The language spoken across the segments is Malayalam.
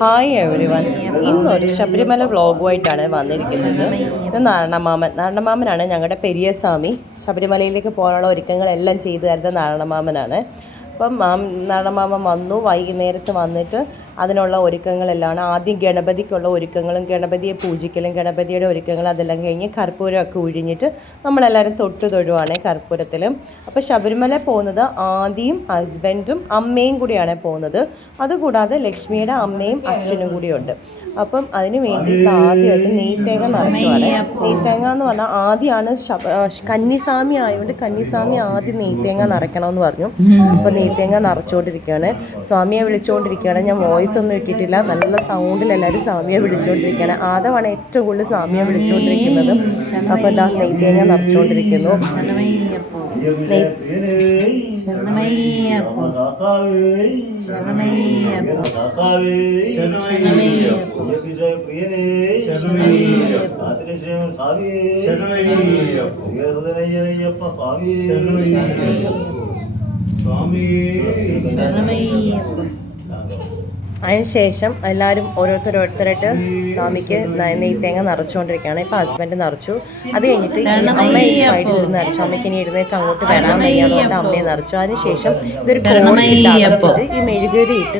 ഹായ് എവരി വൺ ഇന്നൊരു ശബരിമല വ്ളോഗുമായിട്ടാണ് വന്നിരിക്കുന്നത്. ഇത് നാരണമാമൻ നാരണമാമനാണ് ഞങ്ങളുടെ പെരിയസ്വാമി. ശബരിമലയിലേക്ക് പോകാനുള്ള ഒരുക്കങ്ങളെല്ലാം ചെയ്തു തരുന്ന നാരണമാമനാണ് അപ്പം മാം നാരണമാമൻ വന്നു വൈകുന്നേരത്ത് വന്നിട്ട് അതിനുള്ള ഒരുക്കങ്ങളെല്ലാം ആദ്യം ഗണപതിക്കുള്ള ഒരുക്കങ്ങളും ഗണപതിയെ പൂജിക്കലും ഗണപതിയുടെ ഒരുക്കങ്ങൾ അതെല്ലാം കഴിഞ്ഞ് കർപ്പൂരമൊക്കെ ഉഴിഞ്ഞിട്ട് നമ്മളെല്ലാവരും തൊട്ട് തൊഴുവാണ് കർപ്പൂരത്തിൽ. അപ്പോൾ ശബരിമല പോകുന്നത് ആദ്യം ഹസ്ബൻഡും അമ്മയും കൂടിയാണ് പോകുന്നത്. അതുകൂടാതെ ലക്ഷ്മിയുടെ അമ്മയും അച്ഛനും കൂടിയുണ്ട്. അപ്പം അതിന് വേണ്ടിയിട്ട് ആദ്യമായിട്ട് നെയ്ത്തേങ്ങ നടത്തുവാണ് നെയ്ത്തേങ്ങ എന്ന് പറഞ്ഞാൽ ആദ്യമാണ് കന്നിസ്വാമി ആയതുകൊണ്ട് കന്നിസ്വാമി ആദ്യം നെയ്ത്തേങ്ങ നിറയ്ക്കണമെന്ന് പറഞ്ഞു. അപ്പോൾ നെയ്ത്തേങ്ങ നിറച്ചുകൊണ്ടിരിക്കുകയാണ്. സ്വാമിയെ വിളിച്ചുകൊണ്ടിരിക്കുകയാണ്. ഞാൻ വോയിസ് ഒന്നും ഇട്ടിട്ടില്ല. നല്ല സൗണ്ടിൽ എല്ലാവരും സ്വാമിയെ വിളിച്ചുകൊണ്ടിരിക്കുകയാണ്. ആദമാണ് ഏറ്റവും കൂടുതൽ സ്വാമിയെ വിളിച്ചുകൊണ്ടിരിക്കുന്നത്. അപ്പോൾ എന്താ നെയ്ത്തേങ്ങ നിറച്ചുകൊണ്ടിരിക്കുന്നു. നെയ് അതിനുശേഷം എല്ലാവരും ഓരോരുത്തർ ഓരോരുത്തരായിട്ട് സ്വാമിക്ക് നീ നെയ്ത്തേങ്ങ നിറച്ചുകൊണ്ടിരിക്കുകയാണ്. ഇപ്പൊ ഹസ്ബൻഡ് നിറച്ചു. അത് കഴിഞ്ഞിട്ട് ഈ അമ്മ ഈ സൈഡിൽ നിന്ന് നിറച്ചു. അമ്മയ്ക്ക് ഇനി ഇരുന്നേറ്റ് അങ്ങോട്ട് വരാൻ വയ്യാതുകൊണ്ട് അമ്മയെ നിറച്ചു. അതിനുശേഷം ഇതൊരു കോണിട്ട് ഈ മെഴുകുതിരി ഇട്ട്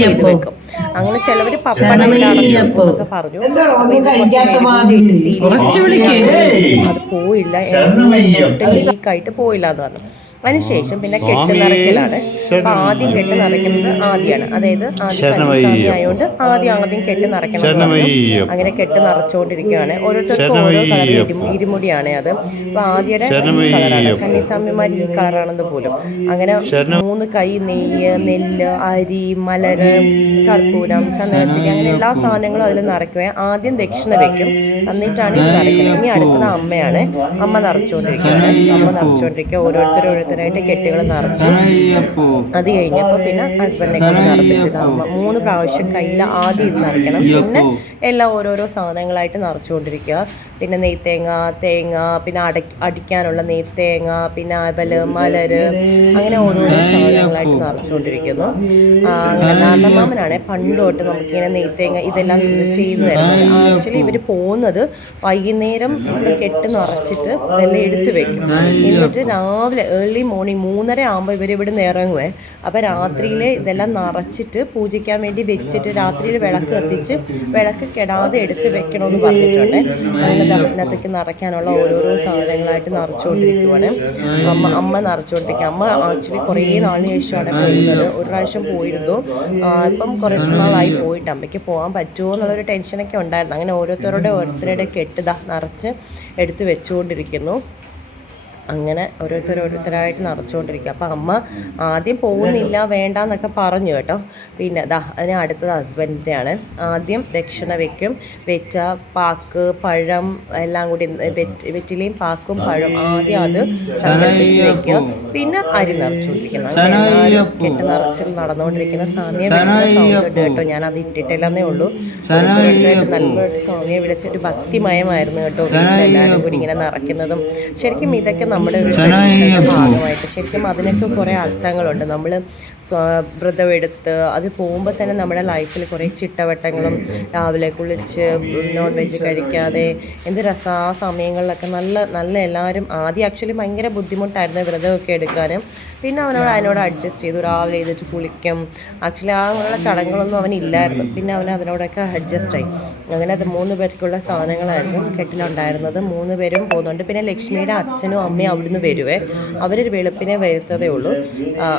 ചെയ്ത് വെക്കും. അങ്ങനെ ചിലവർ പപ്പടം എന്നൊക്കെ പറഞ്ഞു. അത് പോയില്ല. ലീക്കായിട്ട് പോയില്ല എന്ന് പറഞ്ഞു. അതിനുശേഷം പിന്നെ കെട്ട് നിറയ്ക്കലാണ്. അപ്പൊ ആദ്യം കെട്ട് നിറയ്ക്കുന്നത് ആദ്യമാണ് അതായത് ആദ്യം ആയതുകൊണ്ട് ആദ്യം ആദ്യം കെട്ട് നിറയ്ക്കണം അങ്ങനെ കെട്ട് നിറച്ചുകൊണ്ടിരിക്കുകയാണ് ഓരോരുത്തർക്കും ഓരോ കളർ ഇരുമുടിയാണ് അത്. അപ്പൊ ആദ്യയുടെ കളറാണ്. കന്നിസ്വാമിമാർ ഈ കളറാണെന്ന് പോലും. അങ്ങനെ മൂന്ന് കൈ നെയ്യ് നെല്ല് അരി മലര് കർപ്പൂരം ചന്ദനത്തിരി അങ്ങനെ എല്ലാ സാധനങ്ങളും അതിൽ നിറയ്ക്കുക ആദ്യം ദക്ഷിണ വെക്കും. എന്നിട്ടാണ് ഇത് നിറയ്ക്കുന്നത്. ഇനി അടുത്തത് അമ്മയാണ്. അമ്മ നിറച്ചുകൊണ്ടിരിക്കുകയാണ് അമ്മ നിറച്ചുകൊണ്ടിരിക്കുക ഓരോരുത്തർ ഓരോരുത്തരായിട്ട് കെട്ടുകൾ നിറച്ചു. അത് കഴിഞ്ഞപ്പോൾ പിന്നെ ഹസ്ബൻഡിനെ കൊണ്ട് നിറപ്പിച്ചത് അമ്മ മൂന്ന് പ്രാവശ്യം കയ്യിൽ ആദ്യം ഇത് നിറയ്ക്കണം. പിന്നെ എല്ലാം ഓരോരോ സാധനങ്ങളായിട്ട് നിറച്ചുകൊണ്ടിരിക്കുക. പിന്നെ നെയ്ത്തേങ്ങ തേങ്ങ പിന്നെ അട അടിക്കാനുള്ള നെയ്ത്തേങ്ങ പിന്നെ അവൽ മലര് അങ്ങനെ ഓരോരോ സാധനങ്ങളായിട്ട് നിറച്ചുകൊണ്ടിരിക്കുന്നു. അങ്ങനെ നാരണമാമനാണ് പണ്ട് തൊട്ട് നമുക്കിങ്ങനെ നെയ്ത്തേങ്ങ ഇതെല്ലാം ചെയ്തു തരുന്നത്. ആക്ച്വലി ഇവർ പോകുന്നത് വൈകുന്നേരം കെട്ട് നിറച്ചിട്ട് ഇതെല്ലാം എടുത്തു വെക്കും. എന്നിട്ട് രാവിലെ ഏർലി മോർണിംഗ് മൂന്നര ആകുമ്പോൾ ഇവർ ഇവിടെ നിന്ന് ഇറങ്ങുവേ. അപ്പോൾ രാത്രിയിൽ ഇതെല്ലാം നിറച്ചിട്ട് പൂജിക്കാൻ വേണ്ടി വെച്ചിട്ട് രാത്രിയിൽ വിളക്ക് കത്തിച്ച് വിളക്ക് കെടാതെ എടുത്ത് വെക്കണമെന്ന് പറഞ്ഞിട്ടുണ്ട്. അങ്ങനെ ദാ ഇതിനകത്തേക്ക് നിറയ്ക്കാനുള്ള ഓരോരോ സാധനങ്ങളായിട്ട് നിറച്ചുകൊണ്ടിരിക്കുവാണ്. അമ്മ അമ്മ നിറച്ചുകൊണ്ടിരിക്കുക അമ്മ ആക്ച്വലി കുറേ നാളിന് ശേഷമാണ് പോയിരുന്നത് ഒരു പ്രാവശ്യം പോയിരുന്നു. ഇപ്പം കുറച്ച് നാളായി പോയിട്ട് അമ്മയ്ക്ക് പോകാൻ പറ്റുമോ എന്നുള്ളൊരു ടെൻഷനൊക്കെ ഉണ്ടായിരുന്നു. അങ്ങനെ ഓരോരുത്തരുടെ ഓരോരുത്തരുടെ കെട്ടുതാ നിറച്ച് എടുത്ത് വെച്ചുകൊണ്ടിരിക്കുന്നു. അങ്ങനെ ഓരോരുത്തർ ഓരോരുത്തരായിട്ട് നിറച്ചുകൊണ്ടിരിക്കുക അപ്പം അമ്മ ആദ്യം പോകുന്നില്ല വേണ്ട എന്നൊക്കെ പറഞ്ഞു കേട്ടോ. പിന്നെ ദാ അതിന് അടുത്തത് ഹസ്ബൻഡിന്റെയാണ് ആദ്യം ദക്ഷിണ വെക്കും വെച്ച പാക്ക് പഴം എല്ലാം കൂടി വെറ്റ് വെറ്റിലയും പാക്കും പഴം ആദ്യം അത് സംഘടിപ്പിച്ച് വെക്കുക. പിന്നെ അരി നിറച്ചുകൊണ്ടിരിക്കുന്നത് കെട്ട് നിറച്ച് നടന്നുകൊണ്ടിരിക്കുന്ന സ്വാമിയെ സൗണ്ട് കേട്ടോ ഞാൻ അത് ഇട്ടിട്ടില്ലെന്നേ ഉള്ളൂ. നല്ല സ്വാമിയെ വിളിച്ചൊരു ഭക്തിമയമായിരുന്നു കേട്ടോ. എല്ലാവരും കൂടി ഇങ്ങനെ നിറയ്ക്കുന്നതും. ശരിക്കും ഇതൊക്കെ നമ്മുടെ ഒരു ഭാഗമായിട്ട് ശരിക്കും അതിനൊക്കെ കുറേ അർത്ഥങ്ങളുണ്ട്. നമ്മൾ വ്രതമെടുത്ത് അത് പോകുമ്പോൾ തന്നെ നമ്മുടെ ലൈഫിൽ കുറേ ചിട്ടവട്ടങ്ങളും രാവിലെ കുളിച്ച് നോൺ വെജ് കഴിക്കാതെ എന്ത് രസ ആ സമയങ്ങളിലൊക്കെ നല്ല നല്ല എല്ലാവരും ആദ്യം ആക്ച്വലി ഭയങ്കര ബുദ്ധിമുട്ടായിരുന്നു വ്രതമൊക്കെ എടുക്കാനും. പിന്നെ അവനോട് അതിനോട് അഡ്ജസ്റ്റ് ചെയ്തു. രാവിലെ ചെയ്തിട്ട് കുളിക്കും. ആക്ച്വലി ആ അങ്ങനെയുള്ള ചടങ്ങുകളൊന്നും അവനില്ലായിരുന്നു പിന്നെ അവൻ അതിനോടൊക്കെ അഡ്ജസ്റ്റ് ആയി. അങ്ങനെ അത് മൂന്ന് പേർക്കുള്ള സാധനങ്ങളായിരുന്നു കെട്ടിലുണ്ടായിരുന്നത്. മൂന്ന് പേരും പോകുന്നുണ്ട് പിന്നെ ലക്ഷ്മിയുടെ അച്ഛനും അമ്മയും അവിടുന്ന് വരുവേ. അവരൊരു വെളുപ്പിനെ വരുത്തതേ ഉള്ളൂ.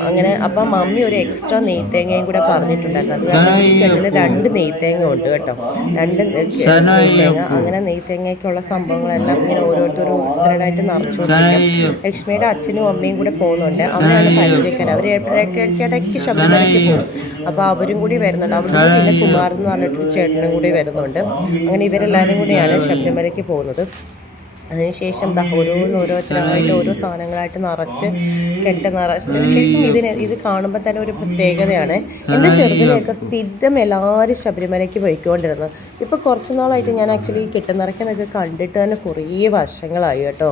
അങ്ങനെ അപ്പം മമ്മി ഒരു എക്സ്ട്രാ നെയ്ത്തേങ്ങയും കൂടെ പറഞ്ഞിട്ടുണ്ടായിരുന്നു. അത് കാരണം ഈ കെട്ടിൽ രണ്ട് നെയ്ത്തേങ്ങ ഉണ്ട് കേട്ടോ. രണ്ട് നെയ്ത്തേങ്ങ. അങ്ങനെ നെയ്ത്തേങ്ങയ്ക്കുള്ള സംഭവങ്ങളെല്ലാം ഇങ്ങനെ ഓരോരുത്തരും ഓരോരുത്തരായിട്ട് നിറച്ചുകൊണ്ടിരിക്കും ലക്ഷ്മിയുടെ അച്ഛനും അമ്മയും കൂടെ പോകുന്നുണ്ട്. അവരാണ് പരിചയക്കാർ അവർ ഇടയ്ക്കിടയ്ക്ക് ശബരിമലയ്ക്ക് പോകും. അപ്പോൾ അവരും കൂടി വരുന്നുണ്ട്. അവിടുന്ന് പിന്നെ കുമാർ എന്ന് പറഞ്ഞിട്ടൊരു ചേട്ടനും കൂടി വരുന്നുണ്ട്. അങ്ങനെ ഇവരെല്ലാവരും കൂടിയാണ് ശബരിമലയ്ക്ക് പോകുന്നത്. അതിനുശേഷം ഓരോന്ന് ഓരോരുത്തരായിട്ട് ഓരോ സാധനങ്ങളായിട്ട് നിറച്ച് കെട്ട് നിറച്ച് ശരിക്കും ഇതിന് ഇത് കാണുമ്പോൾ തന്നെ ഒരു പ്രത്യേകതയാണ്. എന്റെ ചെറുതിനെയൊക്കെ സ്ഥിരം എല്ലാവരും ശബരിമലയ്ക്ക് പോയിക്കൊണ്ടിരുന്നു. ഇപ്പോൾ കുറച്ച് നാളായിട്ട് ഞാൻ ആക്ച്വലി കെട്ട് നിറയ്ക്കുന്നതൊക്കെ കണ്ടിട്ട് തന്നെ കുറേ വർഷങ്ങളായി കേട്ടോ.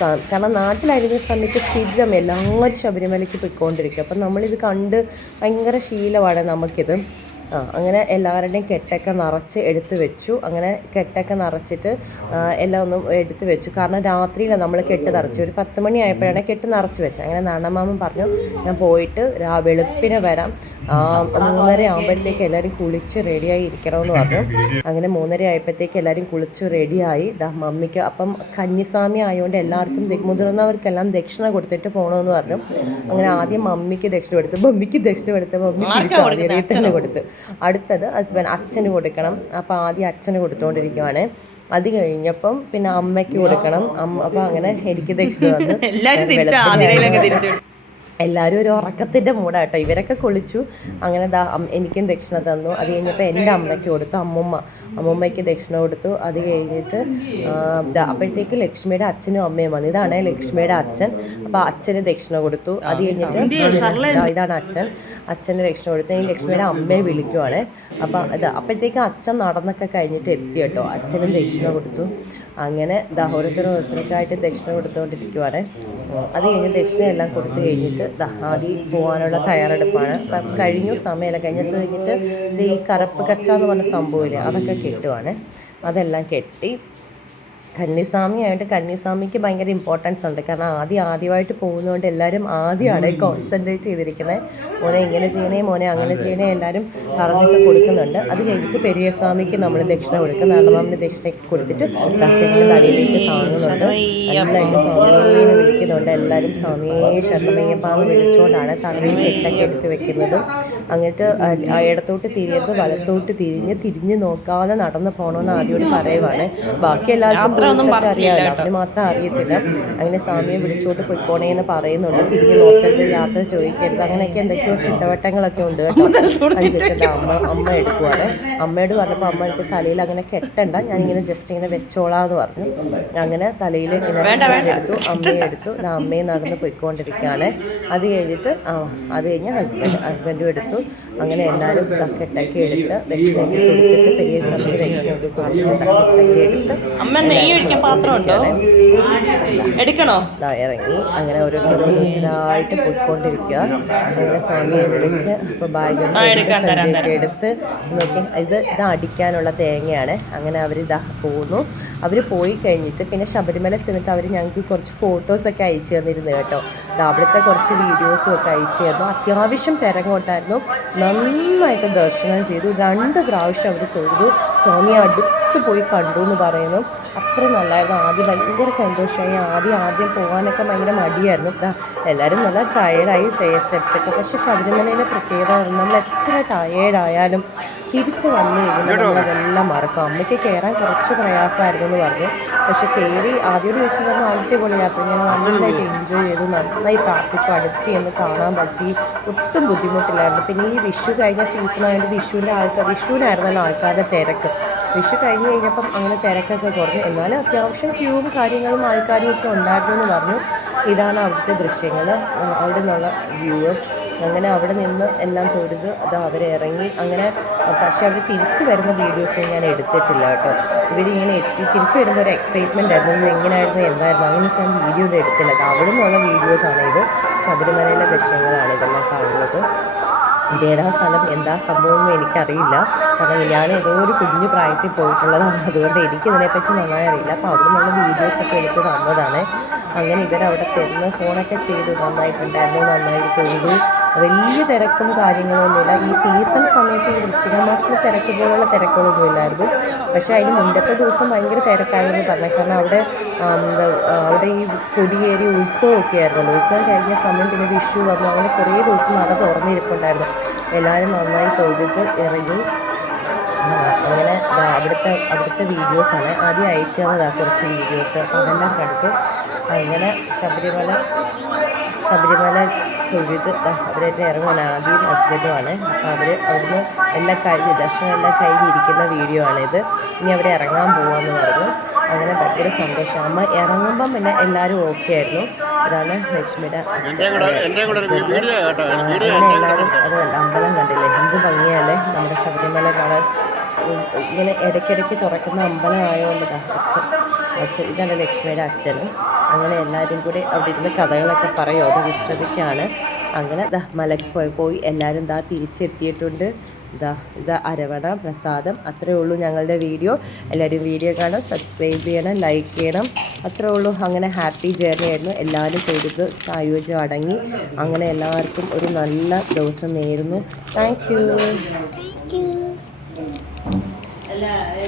കാരണം നാട്ടിലായിരുന്ന സമയത്ത് സ്ഥിരം എല്ലാവരും ശബരിമലയ്ക്ക് പോയിക്കൊണ്ടിരിക്കും. അപ്പം നമ്മളിത് കണ്ട് ഭയങ്കര ശീലമാണ് നമുക്കിത്. ആ അങ്ങനെ എല്ലാവരുടെയും കെട്ടൊക്കെ നിറച്ച് എടുത്തു വെച്ചു. അങ്ങനെ കെട്ടൊക്കെ നിറച്ചിട്ട് എല്ലാം ഒന്നും എടുത്തു വെച്ചു. കാരണം രാത്രിയിലാണ് നമ്മൾ കെട്ട് നിറച്ചു ഒരു പത്ത് മണി ആയപ്പോഴാണ് കെട്ട് നിറച്ച് വെച്ചത്. അങ്ങനെ നാണമാമൻ പറഞ്ഞു ഞാൻ പോയിട്ട് വെളുപ്പിന് വരാം. മൂന്നര ആകുമ്പോഴത്തേക്ക് എല്ലാവരും കുളിച്ച് റെഡിയായി ഇരിക്കണമെന്ന് പറഞ്ഞു. അങ്ങനെ മൂന്നര ആയപ്പോഴത്തേക്ക് എല്ലാവരും കുളിച്ച് റെഡിയായി ദാ മമ്മിക്ക് അപ്പം കന്യസ്വാമി ആയതുകൊണ്ട് എല്ലാവർക്കും മുതിർന്നവർക്കെല്ലാം ദക്ഷിണ കൊടുത്തിട്ട് പോകണമെന്ന് പറഞ്ഞു. അങ്ങനെ ആദ്യം മമ്മിക്ക് ദക്ഷിണ കൊടുത്തു മമ്മിക്ക് ദക്ഷിണ കൊടുത്ത് മമ്മി തിരിച്ചു കൊടുത്ത്. അടുത്തത് ഹസ്ബൻഡ് അച്ഛന് കൊടുക്കണം. അപ്പോൾ ആദ്യം അച്ഛന് കൊടുത്തുകൊണ്ടിരിക്കുവാണ് അത് കഴിഞ്ഞപ്പം പിന്നെ അമ്മയ്ക്ക് കൊടുക്കണം. അമ്മ അപ്പം അങ്ങനെ എനിക്ക് ദക്ഷിണ വന്നു. എല്ലാവരും ഒരു ഉറക്കത്തിന്റെ മൂടാട്ടോ ഇവരൊക്കെ കുളിച്ചു. അങ്ങനെ ദാ എനിക്കും ദക്ഷിണ തന്നു. അത് കഴിഞ്ഞപ്പോൾ എന്റെ അമ്മയ്ക്ക് കൊടുത്തു അമ്മുമ്മ. അമ്മുമ്മയ്ക്ക് ദക്ഷിണ കൊടുത്തു. അത് കഴിഞ്ഞിട്ട് അപ്പോഴത്തേക്ക് ലക്ഷ്മിയുടെ അച്ഛനും അമ്മയും വന്നു. ഇതാണ് ലക്ഷ്മിയുടെ അച്ഛൻ. അപ്പോൾ അച്ഛന് ദക്ഷിണ കൊടുത്തു. അത് കഴിഞ്ഞിട്ട് ഇതാണ് അച്ഛൻ. അച്ഛന് ദക്ഷിണ കൊടുത്തു. ഈ ലക്ഷ്മിയുടെ അമ്മയെ വിളിക്കുവാണ്. അപ്പോൾ ഇത് അപ്പോഴത്തേക്ക് അച്ഛൻ നടന്നൊക്കെ കഴിഞ്ഞിട്ട് എത്തി കേട്ടോ. അച്ഛനും ദക്ഷിണ കൊടുത്തു. അങ്ങനെ ദാഹോരത്തിന് ഓരോരുത്തർക്കായിട്ട് ദക്ഷിണ കൊടുത്തുകൊണ്ടിരിക്കുവാണ്. അത് കഴിഞ്ഞ് ദക്ഷിണ എല്ലാം കൊടുത്തു കഴിഞ്ഞിട്ട് ദഹാദി പോകാനുള്ള തയ്യാറെടുപ്പാണ്. കഴിഞ്ഞു സമയമല്ല. കഴിഞ്ഞിട്ട് കഴിഞ്ഞിട്ട് ഈ കറുപ്പ് കച്ച എന്ന് പറഞ്ഞ സംഭവമില്ലേ അതൊക്കെ കെട്ടുവാണ്. അതെല്ലാം കെട്ടി കന്നിസ്വാമി ആയിട്ട് കന്നിസ്വാമിക്ക് ഭയങ്കര ഇമ്പോർട്ടൻസ് ഉണ്ട്. കാരണം ആദ്യം ആദ്യമായിട്ട് പോകുന്നതുകൊണ്ട് എല്ലാവരും ആദ്യമാണ് കോൺസെൻട്രേറ്റ് ചെയ്തിരിക്കുന്നത് മോനെ ഇങ്ങനെ ചെയ്യണേ മോനെ അങ്ങനെ ചെയ്യണേ എല്ലാവരും പറഞ്ഞൊക്കെ കൊടുക്കുന്നുണ്ട്. അത് കഴിഞ്ഞിട്ട് പെരിയസ്വാമിക്ക് നമ്മൾ ദക്ഷിണ കൊടുക്കും. നാരണമാമിന് ദക്ഷിണയ്ക്ക് കൊടുത്തിട്ട് തലയിലേക്ക് താങ്ങുന്നുണ്ട്. സ്വാമിയെ വിളിക്കുന്നുണ്ട്. എല്ലാവരും സ്വാമിയെ ശരണമയ്യപ്പാന്ന് വിളിച്ചുകൊണ്ടാണ് തലയിൽ കെട്ടൊക്കെ എടുത്ത് വെക്കുന്നത്. അങ്ങോട്ട് ആ ഇടത്തോട്ട് തിരിയരുത് വലത്തോട്ട് തിരിഞ്ഞ് തിരിഞ്ഞ് നോക്കാതെ നടന്നു പോകണമെന്ന് ആദ്യമോട് പറയുവാണ്. ബാക്കി എല്ലാവർക്കും അറിയാതെ അറിയാമല്ലോ അവന് മാത്രം അറിയത്തില്ല. അങ്ങനെ സ്വാമിയെ വിളിച്ചോട്ട് പോയിക്കോണേ എന്ന് പറയുന്നുണ്ട്. തിരിഞ്ഞ് നോക്കരുത് യാത്ര ചോദിക്കരുത്. അങ്ങനെയൊക്കെ എന്തൊക്കെയോ ചിട്ടവട്ടങ്ങളൊക്കെ ഉണ്ട് അതിനുശേഷം അമ്മ അമ്മ എടുക്കുവാണ്. അമ്മയോട് പറഞ്ഞപ്പോൾ അമ്മ എനിക്ക് തലയിൽ അങ്ങനെ കെട്ടണ്ട. ഞാനിങ്ങനെ ജസ്റ്റ് ഇങ്ങനെ വെച്ചോളാന്ന് പറഞ്ഞു. അങ്ങനെ തലയിൽ ഇങ്ങനെ എടുത്തു അമ്മയെ എടുത്തു. അമ്മയെ നടന്ന് പോയിക്കൊണ്ടിരിക്കുകയാണ്. അത് കഴിഞ്ഞിട്ട് ആ അത് കഴിഞ്ഞ് ഹസ്ബൻഡ് ഹസ്ബൻഡും എടുത്തു. അങ്ങനെ എല്ലാവരും കെട്ടൊക്കെ എടുത്ത് ദക്ഷിണയ്ക്ക് കൊടുത്തിട്ട് പെരിയ സമയത്ത് ദക്ഷിണയ്ക്ക് കൊടുത്തിട്ട് അമ്മ നെയ്യ് ഒഴിക്കാൻ പാത്രം ഉണ്ടോ? എടുക്കണോ? ഇറങ്ങി. അങ്ങനെ ഓരോ ഓരോരുത്തരായിട്ട് പോയിക്കൊണ്ടിരിക്കുക. അങ്ങനെ സ്വാമിയെ വിളിച്ച് അപ്പോൾ ബാഗ് എടുത്ത് നോക്കി. ഇത് ഇത് അടിക്കാനുള്ള തേങ്ങയാണ്. അങ്ങനെ അവർ ഇതാ പോന്നു. അവർ പോയി കഴിഞ്ഞിട്ട് പിന്നെ ശബരിമല ചെന്നിട്ട് അവർ ഞങ്ങൾക്ക് കുറച്ച് ഫോട്ടോസൊക്കെ അയച്ചു തന്നിരുന്നു കേട്ടോ. അവിടുത്തെ കുറച്ച് വീഡിയോസും ഒക്കെ അയച്ചു തന്നു. അത്യാവശ്യം തിരങ്ങോട്ടായിരുന്നു നന്നായിട്ട് ദർശനം ചെയ്തു. രണ്ട് പ്രാവശ്യം അവർ തൊഴുതു. സ്വാമിയെ അടുത്ത് പോയി കണ്ടു എന്ന് പറയുന്നു. അത്ര നല്ലായിരുന്നു. ആദ്യം ഭയങ്കര സന്തോഷമായി. ആദ്യം ആദ്യം പോകാനൊക്കെ ഭയങ്കര മടിയായിരുന്നു. എല്ലാവരും നല്ല ടയേർഡായി സ്റ്റേ സ്റ്റെപ്സൊക്കെ പക്ഷേ ശബരിമലയിലെ പ്രത്യേകത നമ്മൾ എത്ര ടയേർഡായാലും തിരിച്ച് വന്നു കഴിയുമ്പോൾ നമ്മളതെല്ലാം മറക്കും. അമ്മയ്ക്ക് കയറാൻ കുറച്ച് പ്രയാസമായിരുന്നു എന്ന് പറഞ്ഞു. പക്ഷെ കയറി ആദ്യം ചോദിച്ചു പറഞ്ഞാൽ അടിപൊളി യാത്ര. ഞാൻ നന്നായിട്ട് എൻജോയ് ചെയ്തു. നന്നായി പ്രാർത്ഥിച്ചു. അടുത്ത് എന്ന് കാണാൻ പറ്റി. ഒട്ടും ബുദ്ധിമുട്ടില്ലായിരുന്നു. പിന്നെ ഈ വിഷു കഴിഞ്ഞ സീസൺ ആയതുകൊണ്ട് വിഷുവിന്റെ ആൾക്കാർ വിഷുവിനായിരുന്നല്ലോ ആൾക്കാരുടെ തിരക്ക്. വിഷു കഴിഞ്ഞ് കഴിഞ്ഞപ്പം അങ്ങനെ തിരക്കൊക്കെ കുറഞ്ഞു. എന്നാലും അത്യാവശ്യം ക്യൂവും കാര്യങ്ങളും ആൾക്കാരും ഒക്കെ ഉണ്ടായിരുന്നു എന്ന് പറഞ്ഞു. ഇതാണ് അവിടുത്തെ ദൃശ്യങ്ങൾ. അവിടെ നിന്നുള്ള വ്യൂ അങ്ങനെ അവിടെ നിന്ന് എല്ലാം തൊഴുത് അത് അവർ ഇറങ്ങി. അങ്ങനെ പക്ഷേ അവർ തിരിച്ചു വരുന്ന വീഡിയോസ് ഞാൻ എടുത്തിട്ടില്ല കേട്ടോ. ഇവരിങ്ങനെ എത്തി തിരിച്ചു വരുമ്പോൾ ഒരു എക്സൈറ്റ്മെന്റ് ആയിരുന്നു. എങ്ങനെയായിരുന്നു എന്തായിരുന്നു അങ്ങനെ ഞാൻ വീഡിയോ ഒന്നും എടുത്തില്ല. അത് അവിടെ നിന്നുള്ള വീഡിയോസാണ് ഇത്. ശബരിമലയിലെ ദൃശ്യങ്ങളാണ് ഇതെല്ലാം കാണുന്നത്. ഇതേതാ സ്ഥലം എന്താ സംഭവം എനിക്കറിയില്ല. കാരണം ഞാൻ ഏതോ ഒരു കുഞ്ഞു പ്രായത്തിൽ പോയിട്ടുള്ളതാണ്. അതുകൊണ്ട് എനിക്കിതിനെപ്പറ്റി നന്നായി അറിയില്ല. അപ്പോൾ അവിടെ നിന്നുള്ള വീഡിയോസൊക്കെ എടുത്ത് തന്നതാണ്. അങ്ങനെ ഇവരവിടെ ചെന്ന് ഫോണൊക്കെ ചെയ്ത് നന്നായിട്ടുണ്ടായിരുന്നു നന്നായിട്ട് തൊഴുതു. വലിയ തിരക്കും കാര്യങ്ങളൊന്നുമില്ല ഈ സീസൺ സമയത്ത് ഈ വൃശ്ചിക മാസത്തിൽ തിരക്ക് പോലുള്ള തിരക്കുകളൊന്നും ഇല്ലായിരുന്നു. പക്ഷേ അതിന് മുമ്പത്തെ ദിവസം ഭയങ്കര തിരക്കായിരുന്നു പറഞ്ഞത്. കാരണം അവിടെ അവിടെ ഈ കൊടിയേറി ഉത്സവമൊക്കെ ആയിരുന്നല്ലോ. ഉത്സവം കഴിഞ്ഞ സമയം പിന്നെ വിഷു വന്നു. അങ്ങനെ കുറേ ദിവസം നട തുറന്നിരിപ്പുണ്ടായിരുന്നു. എല്ലാവരും നന്നായി തൊഴുത് ഇറങ്ങി. അങ്ങനെ അവിടുത്തെ അവിടുത്തെ വീഡിയോസാണ് ആദ്യം അയച്ചു തന്നതാ കുറച്ച് വീഡിയോസ് അതെല്ലാം കണ്ടു. അങ്ങനെ ശബരിമല ശബരിമല തൊഴുത് ദാ ഇറങ്ങുകയാണ് ആദ്യം ഹസ്ബൻഡുമാണ് അപ്പോൾ അവർ അവിടുന്ന് എല്ലാം കഴിഞ്ഞ് ദർശനം എല്ലാം കഴിഞ്ഞിരിക്കുന്ന വീഡിയോ ആണിത്. ഇനി അവിടെ ഇറങ്ങാൻ പോവാന്ന് പറഞ്ഞു. അങ്ങനെ ഭയങ്കര സന്തോഷം. അമ്മ ഇറങ്ങുമ്പം പിന്നെ എല്ലാവരും ഓക്കെ ആയിരുന്നു. ഇതാണ് ലക്ഷ്മിയുടെ അച്ഛൻ. അങ്ങനെ എല്ലാവരും അത് അമ്പലം ശബരിമല കാണാൻ. ഇങ്ങനെ ഇടയ്ക്കിടയ്ക്ക് തുറക്കുന്ന അമ്പലമായതുകൊണ്ട് അച്ഛൻ അച്ഛൻ ഇതാണ് ലക്ഷ്മിയുടെ അച്ഛനും. അങ്ങനെ എല്ലാവരും കൂടി അവിടെ ഇരുന്ന് കഥകളൊക്കെ പറയും അത് വിശ്രമിക്കുകയാണ് അങ്ങനെ ദാ മലയ്ക്ക് പോയി പോയി എല്ലാവരും ദാ തിരിച്ചെത്തിയിട്ടുണ്ട്. ദാ ഇത് അരവണ പ്രസാദം അത്രേ ഉള്ളൂ ഞങ്ങളുടെ വീഡിയോ. എല്ലാവരും വീഡിയോ കാണാം സബ്സ്ക്രൈബ് ചെയ്യണം ലൈക്ക് ചെയ്യണം. അത്രേ ഉള്ളൂ. അങ്ങനെ ഹാപ്പി ജേർണി ആയിരുന്നു. എല്ലാവരും ചെയ്തത് സായോജ്യം അടങ്ങി. അങ്ങനെ എല്ലാവർക്കും ഒരു നല്ല ദിവസം നേരുന്നു. Thank yeah.